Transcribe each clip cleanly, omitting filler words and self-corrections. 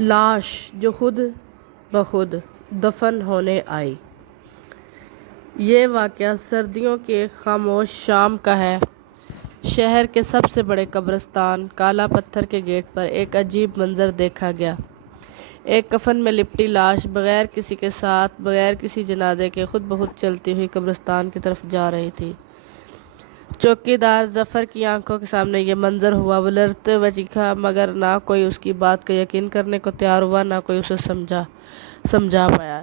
لاش جو خود بخود دفن ہونے آئی۔ یہ واقعہ سردیوں کی ایک خاموش شام کا ہے۔ شہر کے سب سے بڑے قبرستان کالا پتھر کے گیٹ پر ایک عجیب منظر دیکھا گیا۔ ایک کفن میں لپٹی لاش بغیر کسی کے ساتھ، بغیر کسی جنازے کے خود بخود چلتی ہوئی قبرستان کی طرف جا رہی تھی۔ چوکیدار ظفر کی آنکھوں کے سامنے یہ منظر ہوا۔ وہ لرزتے ہوئے چیخا، مگر نہ کوئی اس کی بات کا یقین کرنے کو تیار ہوا، نہ کوئی اسے سمجھا پایا۔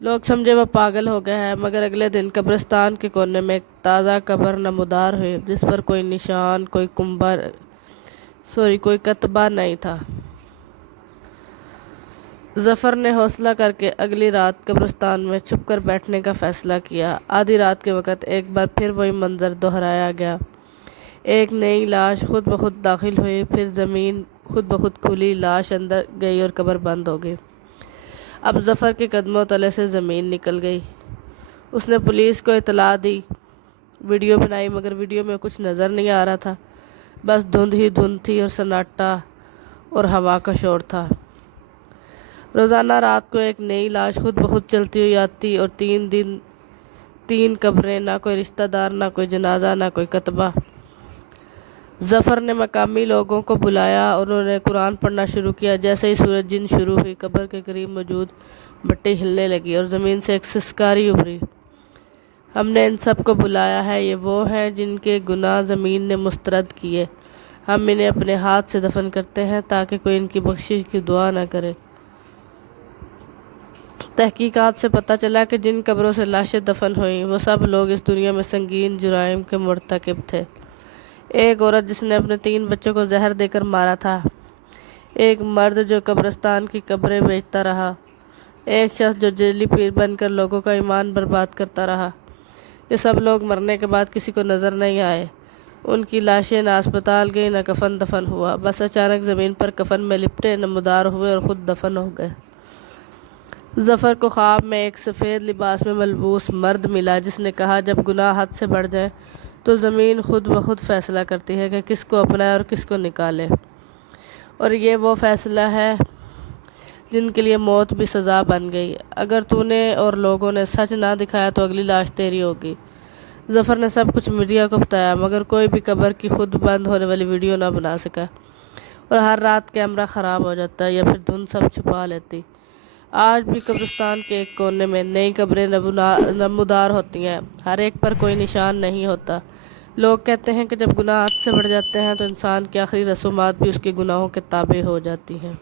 لوگ سمجھے وہ پاگل ہو گیا ہے، مگر اگلے دن قبرستان کے کونے میں ایک تازہ قبر نمودار ہوئی جس پر کوئی نشان، کوئی کتبہ نہیں تھا۔ ظفر نے حوصلہ کر کے اگلی رات قبرستان میں چھپ کر بیٹھنے کا فیصلہ کیا۔ آدھی رات کے وقت ایک بار پھر وہی منظر دہرایا گیا۔ ایک نئی لاش خود بخود داخل ہوئی، پھر زمین خود بخود کھلی، لاش اندر گئی اور قبر بند ہو گئی۔ اب ظفر کے قدموں تلے سے زمین نکل گئی۔ اس نے پولیس کو اطلاع دی، ویڈیو بنائی، مگر ویڈیو میں کچھ نظر نہیں آ رہا تھا۔ بس دھند ہی دھند تھی اور سناٹا اور ہوا کا شور تھا۔ روزانہ رات کو ایک نئی لاش خود بخود چلتی ہوئی آتی اور 3 دن 3 قبریں، نہ کوئی رشتہ دار، نہ کوئی جنازہ، نہ کوئی کتبہ۔ ظفر نے مقامی لوگوں کو بلایا اور انہوں نے قرآن پڑھنا شروع کیا۔ جیسے ہی سورج جن شروع ہوئی، قبر کے قریب موجود مٹی ہلنے لگی اور زمین سے ایک سسکاری ابھری۔ ہم نے ان سب کو بلایا ہے، یہ وہ ہیں جن کے گناہ زمین نے مسترد کیے۔ ہم انہیں اپنے ہاتھ سے دفن کرتے ہیں تاکہ کوئی ان کی بخشش کی دعا نہ کرے۔ تحقیقات سے پتہ چلا کہ جن قبروں سے لاشیں دفن ہوئیں، وہ سب لوگ اس دنیا میں سنگین جرائم کے مرتکب تھے۔ ایک عورت جس نے اپنے 3 بچوں کو زہر دے کر مارا تھا، ایک مرد جو قبرستان کی قبریں بیچتا رہا، ایک شخص جو جیلی پیر بن کر لوگوں کا ایمان برباد کرتا رہا۔ یہ سب لوگ مرنے کے بعد کسی کو نظر نہیں آئے۔ ان کی لاشیں نہ اسپتال گئیں، نہ کفن دفن ہوا، بس اچانک زمین پر کفن میں لپٹے نمودار ہوئے اور خود دفن ہو گئے۔ ظفر کو خواب میں ایک سفید لباس میں ملبوس مرد ملا جس نے کہا، جب گناہ حد سے بڑھ جائیں تو زمین خود بخود فیصلہ کرتی ہے کہ کس کو اپنائے اور کس کو نکالے، اور یہ وہ فیصلہ ہے جن کے لیے موت بھی سزا بن گئی۔ اگر تو نے اور لوگوں نے سچ نہ دکھایا تو اگلی لاش تیری ہوگی۔ ظفر نے سب کچھ میڈیا کو بتایا، مگر کوئی بھی قبر کی خود بند ہونے والی ویڈیو نہ بنا سکا، اور ہر رات کیمرہ خراب ہو جاتا یا پھر دھند سب چھپا لیتی۔ آج بھی قبرستان کے ایک کونے میں نئی قبریں نمودار ہوتی ہیں، ہر ایک پر کوئی نشان نہیں ہوتا۔ لوگ کہتے ہیں کہ جب گناہ حد سے بڑھ جاتے ہیں تو انسان کی آخری رسومات بھی اس کے گناہوں کے تابع ہو جاتی ہیں۔